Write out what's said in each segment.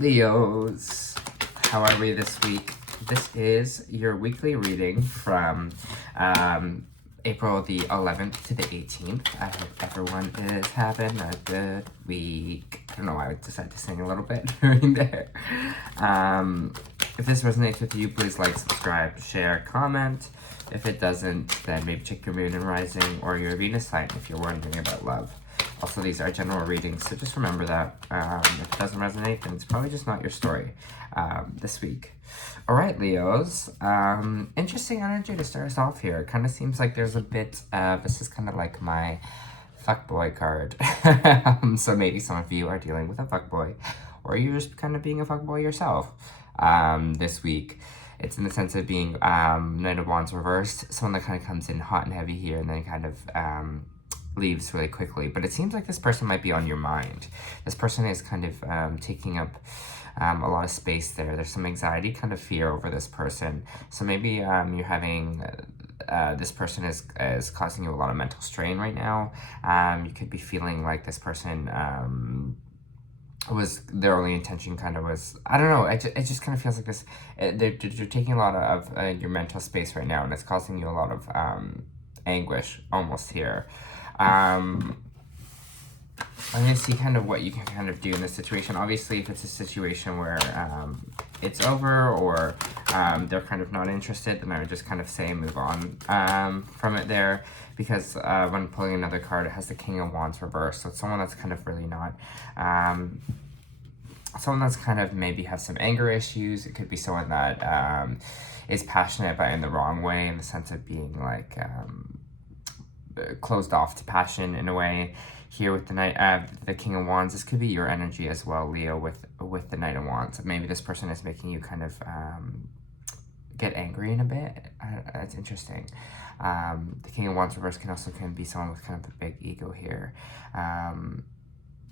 Leos, how are we this week? This is your weekly reading from April the 11th to the 18th. I hope everyone is having a good week. I don't know why I decided to sing a little bit during there. If this resonates with you, please like, subscribe, share, comment. If it doesn't, then maybe check your moon and rising or your Venus sign if you're wondering about love. Also, these are general readings, so just remember that. If it doesn't resonate, then it's probably just not your story this week. All right, Leos. Interesting energy to start us off here. It kind of seems like there's a bit of, this is kind of like my fuckboy card. So maybe some of you are dealing with a fuckboy, or you're just kind of being a fuckboy yourself this week. It's in the sense of being Knight of Wands reversed, someone that kind of comes in hot and heavy here and then kind of leaves really quickly. But it seems like this person might be on your mind. This person is kind of taking up a lot of space there. There's some anxiety, kind of fear over this person. So maybe you're having, this person is causing you a lot of mental strain right now. You could be feeling like this person was, their only intention kind of was, I don't know, it just kind of feels like this, they're taking a lot of your mental space right now, and it's causing you a lot of anguish almost here. I'm going to see kind of what you can kind of do in this situation. Obviously, if it's a situation where it's over or they're kind of not interested, then I would just kind of say move on from it there. Because when pulling another card, it has the King of Wands reversed. So it's someone that's kind of really not... someone that's kind of maybe have some anger issues. It could be someone that is passionate but in the wrong way, in the sense of being like... closed off to passion in a way. Here with the King of Wands, this could be your energy as well, Leo, with the Knight of Wands. Maybe this person is making you kind of get angry in a bit. That's interesting. The King of Wands reverse can be someone with kind of a big ego here.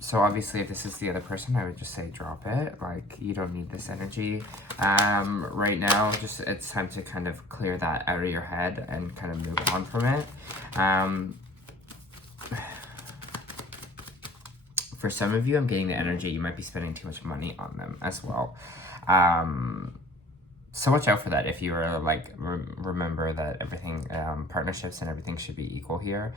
So obviously, if this is the other person, I would just say drop it. Like, you don't need this energy right now. Just, it's time to kind of clear that out of your head and kind of move on from it. For some of you, I'm getting the energy, you might be spending too much money on them as well. So watch out for that if you are like, remember that everything, partnerships and everything should be equal here.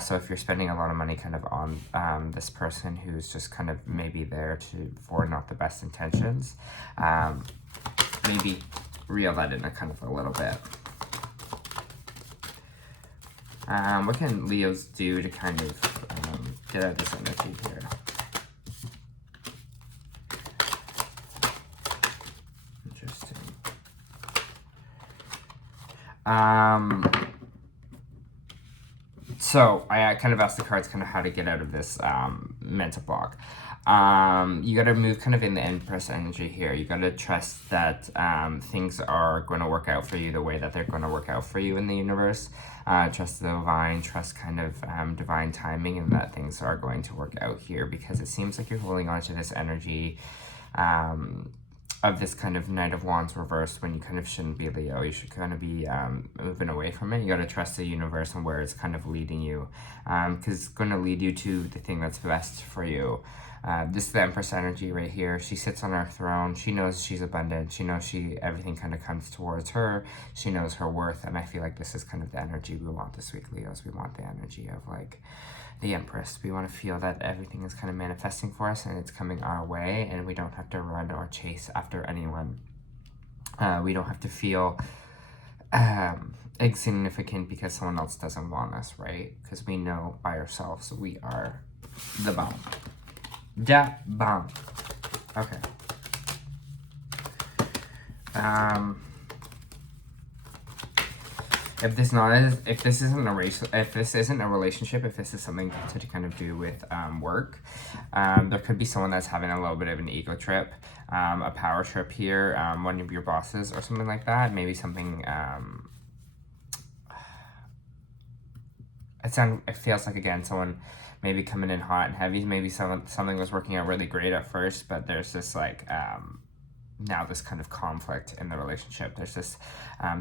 So if you're spending a lot of money kind of on this person who's just kind of maybe there for not the best intentions, maybe reel that in a kind of a little bit. What can Leos do to kind of get out of this energy here? Interesting. So I kind of asked the cards kind of how to get out of this mental block. You got to move kind of in the Empress energy here. You got to trust that things are going to work out for you the way that they're going to work out for you in the universe. Trust the divine, trust kind of divine timing, and that things are going to work out here, because it seems like you're holding on to this energy of this kind of Knight of Wands reversed when you kind of shouldn't be, Leo. You should kind of be moving away from it. You got to trust the universe and where it's kind of leading you, because it's going to lead you to the thing that's best for you. This is the Empress energy right here. She sits on her throne. She knows she's abundant. She knows everything kind of comes towards her. She knows her worth. And I feel like this is kind of the energy we want this week, Leos. We want the energy of like the Empress. We want to feel that everything is kind of manifesting for us and it's coming our way, and we don't have to run or chase after anyone. We don't have to feel insignificant because someone else doesn't want us, right? Because we know by ourselves we are the bomb. Ja bomb. Okay. If this isn't a relationship, if this is something to kind of do with work, there could be someone that's having a little bit of an ego trip, a power trip here, one of your bosses or something like that. Maybe something. It feels like, again, someone maybe coming in hot and heavy. Maybe something was working out really great at first, but there's this like now this kind of conflict in the relationship. There's this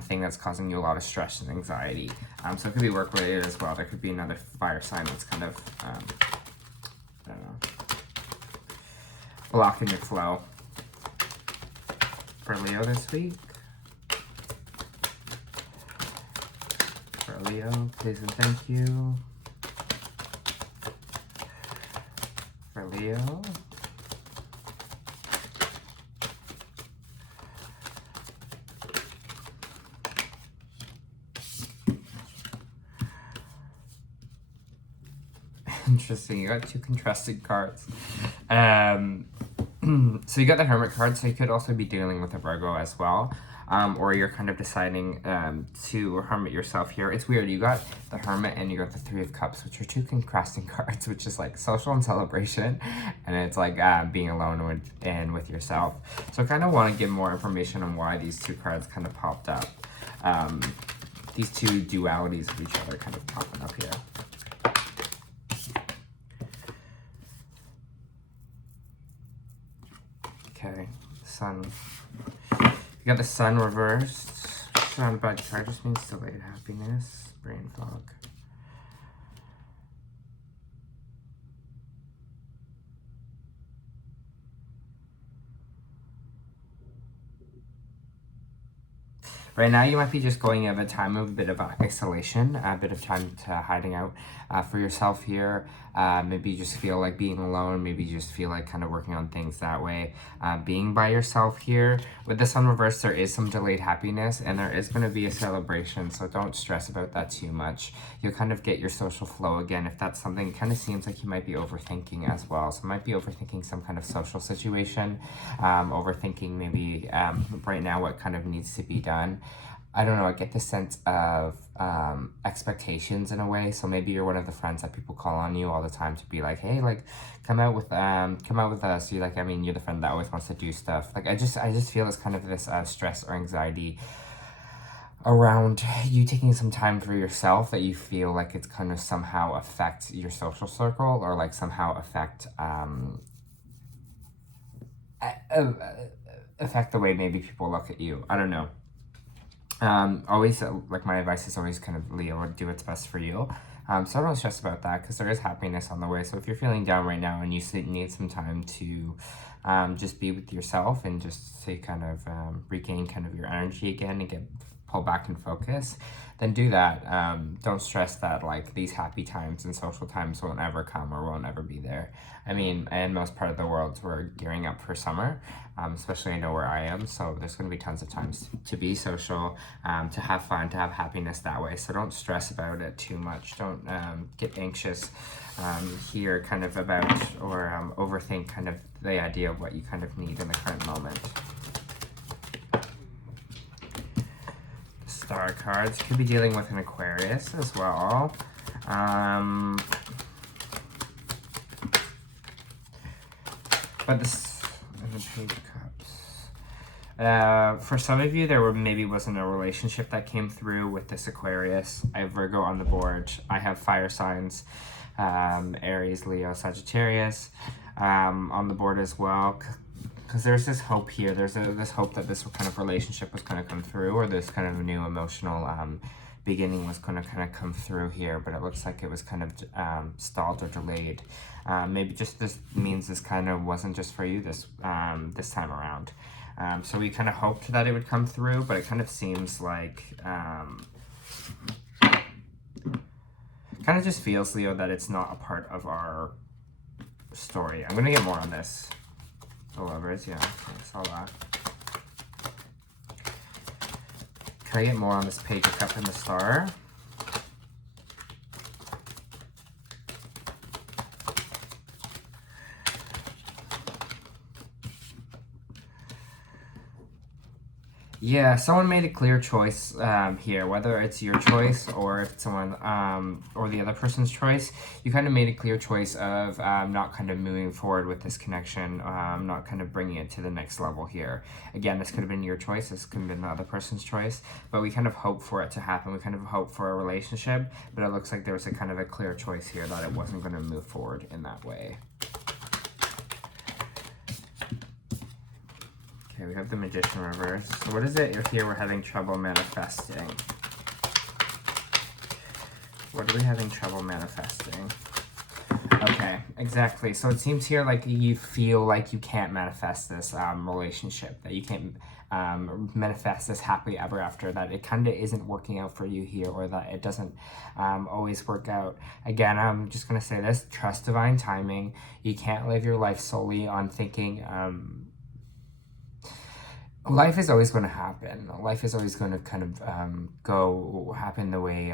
thing that's causing you a lot of stress and anxiety. So it could be work related as well. There could be another fire sign that's kind of I don't know, blocking your flow. for Leo this week. For Leo, please and thank you. For Leo. Interesting, you got two contrasting cards. So you got the Hermit card, so you could also be dealing with a Virgo as well. Or you're kind of deciding to hermit yourself here. It's weird, you got the Hermit and you got the Three of Cups, which are two contrasting cards, which is like social and celebration, and it's like being alone with yourself. So I kind of want to get more information on why these two cards kind of popped up. These two dualities of each other kind of popping up here. Okay, Sun. You got the Sun reversed. Surrounded by the card just means delayed happiness. Brain fog. Right now, you might be just going at a time of a bit of isolation, a bit of time to hiding out for yourself here. Maybe you just feel like being alone. Maybe you just feel like kind of working on things that way. Being by yourself here. With the Sun reversed, there is some delayed happiness and there is going to be a celebration. So don't stress about that too much. You'll kind of get your social flow again. If that's something, it kind of seems like you might be overthinking as well. So you might be overthinking some kind of social situation. Overthinking maybe right now what kind of needs to be done. I don't know, I get the sense of expectations in a way. So maybe you're one of the friends that people call on you all the time to be like, hey, like come out with us. You're like, I mean, you're the friend that always wants to do stuff. Like I just feel it's kind of this stress or anxiety around you taking some time for yourself that you feel like it's kind of somehow affect your social circle or like somehow affect the way maybe people look at you. I don't know. Always, like my advice is always kind of Leo, do what's best for you. So don't stress about that because there is happiness on the way. So if you're feeling down right now and you need some time to just be with yourself and just to kind of regain kind of your energy again and pull back and focus, then do that. Don't stress that like these happy times and social times won't ever come or won't ever be there. I mean, in most part of the world, we're gearing up for summer, especially I know where I am. So there's going to be tons of times to be social, to have fun, to have happiness that way. So don't stress about it too much. Don't get anxious here kind of about or overthink kind of the idea of what you kind of need in the current moment. Star cards could be dealing with an Aquarius as well. But this and the Page of Cups. For some of you, there maybe wasn't a relationship that came through with this Aquarius. I have Virgo on the board. I have fire signs, Aries, Leo, Sagittarius on the board as well. Because there's this hope here. There's this hope that this kind of relationship was going to come through, or this kind of new emotional beginning was going to kind of come through here. But it looks like it was kind of stalled or delayed. Maybe just this means this kind of wasn't just for you this time around. So we kind of hoped that it would come through, but it kind of seems like kind of just feels, Leo, that it's not a part of our story. I'm going to get more on this. The Lovers, yeah, I saw that. Can I get more on this Page of Cups and the Star? Yeah, someone made a clear choice here, whether it's your choice or if it's someone or the other person's choice. You kind of made a clear choice of not kind of moving forward with this connection, not kind of bringing it to the next level here. Again, this could have been your choice, this could have been the other person's choice, but we kind of hope for it to happen. We kind of hope for a relationship, but it looks like there was a kind of a clear choice here that it wasn't going to move forward in that way. Okay, we have the Magician reverse. So what is it here we're having trouble manifesting? What are we having trouble manifesting? Okay. exactly. So it seems here like you feel like you can't manifest this relationship, that you can't manifest this happily ever after, that it kind of isn't working out for you here, or that it doesn't always work out. Again, I'm just going to say this, trust divine timing. You can't live your life solely on thinking life is always going to happen. Life is always going to kind of happen the way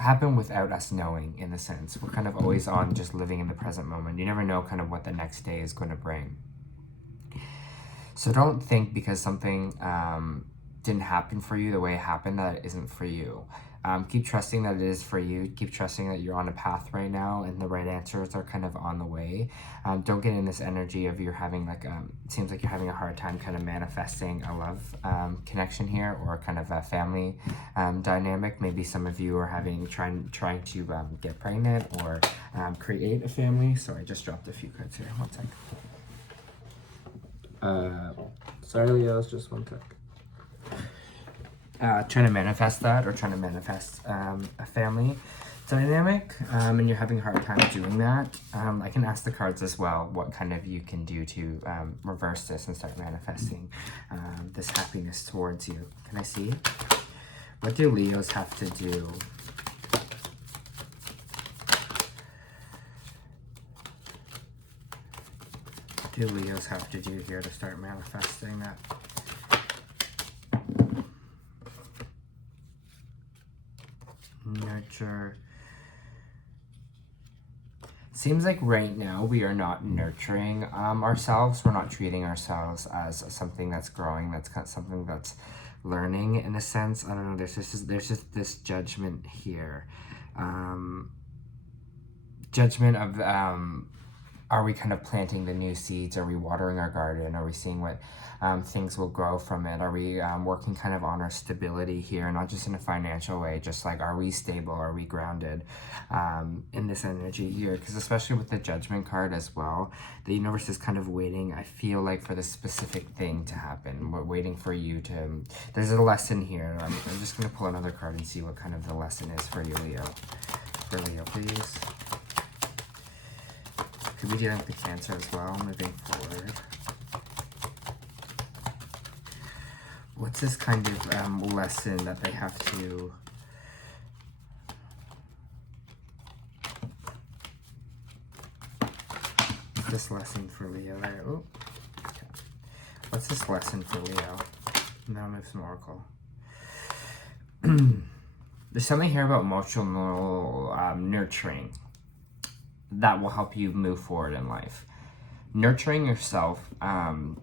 happen without us knowing, in a sense. We're kind of always on just living in the present moment. You never know kind of what the next day is going to bring. So don't think because something didn't happen for you the way it happened that it isn't for you. Keep trusting that it is for you. Keep trusting that you're on a path right now and the right answers are kind of on the way. Don't get in this energy of you're having like, it seems like you're having a hard time kind of manifesting a love connection here, or kind of a family dynamic. Maybe some of you are trying to get pregnant or create a family. So I just dropped a few cards here. One sec. Sorry, Leos, just one sec. Trying to manifest that, or trying to manifest a family dynamic, and you're having a hard time doing that, I can ask the cards as well what kind of you can do to reverse this and start manifesting this happiness towards you. Can I see? What do Leos have to do? What do Leos have to do here to start manifesting that? Nurture. Seems like right now we are not nurturing ourselves. We're not treating ourselves as something that's growing, that's something that's learning, in a sense. I don't know, there's just this judgment here. Judgment of are we kind of planting the new seeds? Are we watering our garden? Are we seeing what things will grow from it? Are we working kind of on our stability here, not just in a financial way, just like, are we stable? Are we grounded in this energy here? Because especially with the Judgment card as well, the universe is kind of waiting, I feel like, for this specific thing to happen. We're waiting for you to, there's a lesson here. I'm just going to pull another card and see what kind of the lesson is for you, Leo. For Leo, please. Could be dealing with the Cancer as well, moving forward. What's this kind of lesson that they have to... What's this lesson for Leo there? Oh, okay. What's this lesson for Leo? Now moves some Oracle. There's something here about emotional nurturing that will help you move forward in life. Nurturing yourself, and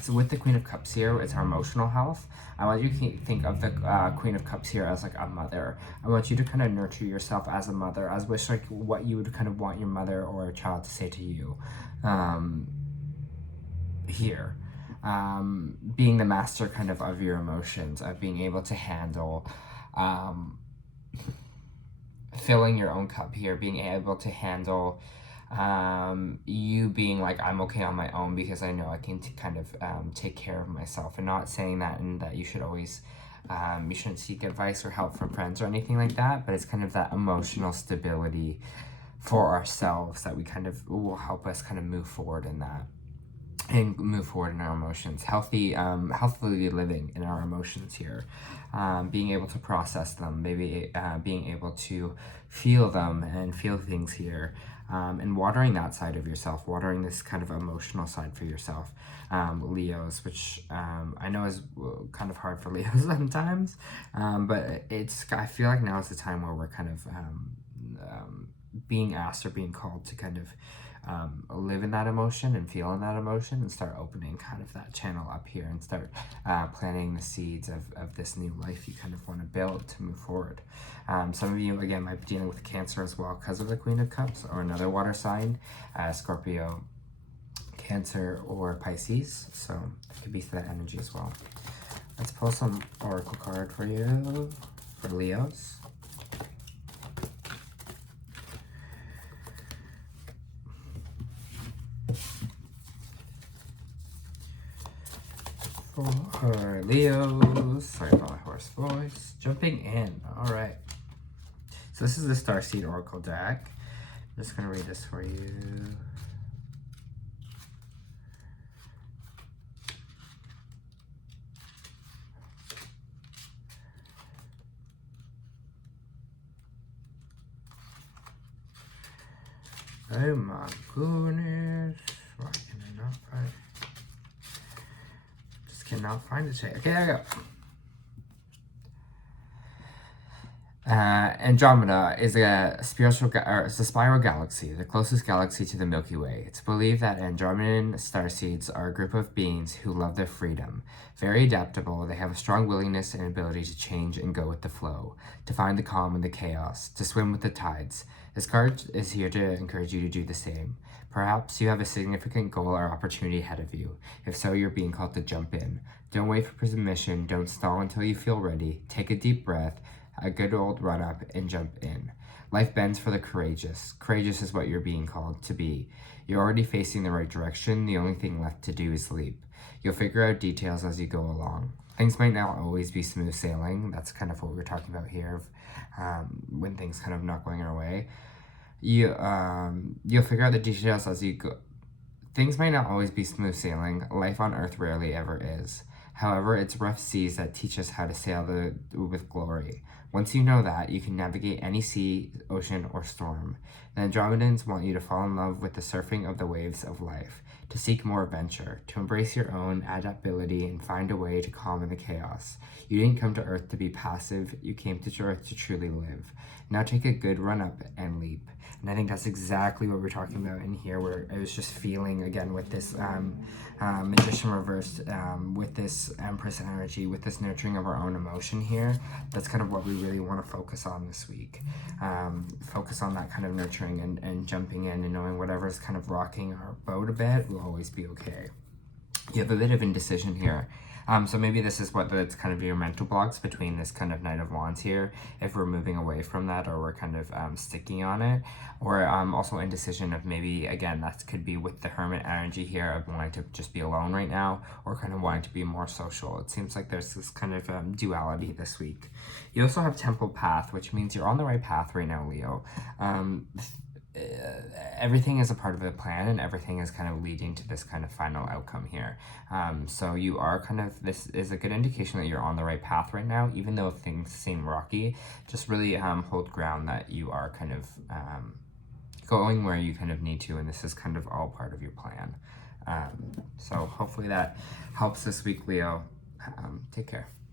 so with the Queen of Cups here, it's our emotional health. I want you to think of the Queen of Cups here as like a mother. I want you to kind of nurture yourself as a mother, as wish like what you would kind of want your mother or a child to say to you here. Being the master kind of your emotions, of being able to handle filling your own cup here, being able to handle you being like, I'm okay on my own because I know I can kind of take care of myself. And not saying that and that you should always you shouldn't seek advice or help from friends or anything like that, but it's kind of that emotional stability for ourselves that we kind of will help us kind of move forward in that, and move forward in our emotions. Healthily living in our emotions here, being able to process them, maybe being able to feel them and feel things here, and watering that side of yourself, watering this kind of emotional side for yourself, Leos, which I know is kind of hard for Leos sometimes, but I feel like now is the time where we're kind of being asked or being called to kind of live in that emotion and feel in that emotion, and start opening kind of that channel up here, and start planting the seeds of this new life you kind of want to build to move forward. Some of you, again, might be dealing with Cancer as well because of the Queen of Cups, or another water sign, Scorpio, Cancer, or Pisces. So it could be that energy as well. Let's pull some Oracle card for you, for Leos. For Leos, sorry about my hoarse voice. Jumping in, all right. So this is the Starseed Oracle deck, Just gonna read this for you. Oh my goodness. Why can I not find it? Just cannot find it today. Okay, there we go. Andromeda is a it's a spiral galaxy, the closest galaxy to the Milky Way. It's believed that Andromedan starseeds are a group of beings who love their freedom. Very adaptable, they have a strong willingness and ability to change and go with the flow, to find the calm in the chaos, to swim with the tides. This card is here to encourage you to do the same. Perhaps you have a significant goal or opportunity ahead of you. If so, you're being called to jump in. Don't wait for permission, don't stall until you feel ready. Take a deep breath, a good old run up, and jump in. Life bends for the courageous. Courageous is what you're being called to be. You're already facing the right direction. The only thing left to do is leap. You'll figure out details as you go along. Things might not always be smooth sailing. That's kind of what we're talking about here, when things kind of not going our way. You'll figure out the details as you go. Things might not always be smooth sailing. Life on Earth rarely ever is. However, it's rough seas that teach us how to sail with glory. Once you know that, you can navigate any sea, ocean, or storm. The Andromedans want you to fall in love with the surfing of the waves of life, to seek more adventure, to embrace your own adaptability and find a way to calm in the chaos. You didn't come to Earth to be passive, you came to Earth to truly live. Now take a good run up and leap. And I think that's exactly what we're talking about in here, where I was just feeling, again, with this Magician reversed, with this Empress energy, with this nurturing of our own emotion here. That's kind of what we really want to focus on this week. Focus on that kind of nurturing and jumping in and knowing whatever's kind of rocking our boat a bit will always be okay. You have a bit of indecision here. So maybe this is that's kind of your mental blocks between this kind of Knight of Wands here, if we're moving away from that or we're kind of sticking on it. Or also indecision of maybe, again, that could be with the Hermit energy here of wanting to just be alone right now or kind of wanting to be more social. It seems like there's this kind of duality this week. You also have Temple Path, which means you're on the right path right now, Leo. Everything is a part of the plan and everything is kind of leading to this kind of final outcome here. So you are this is a good indication that you're on the right path right now, even though things seem rocky. Just really hold ground that you are kind of going where you kind of need to, and this is kind of all part of your plan. So hopefully that helps this week, Leo. Take care.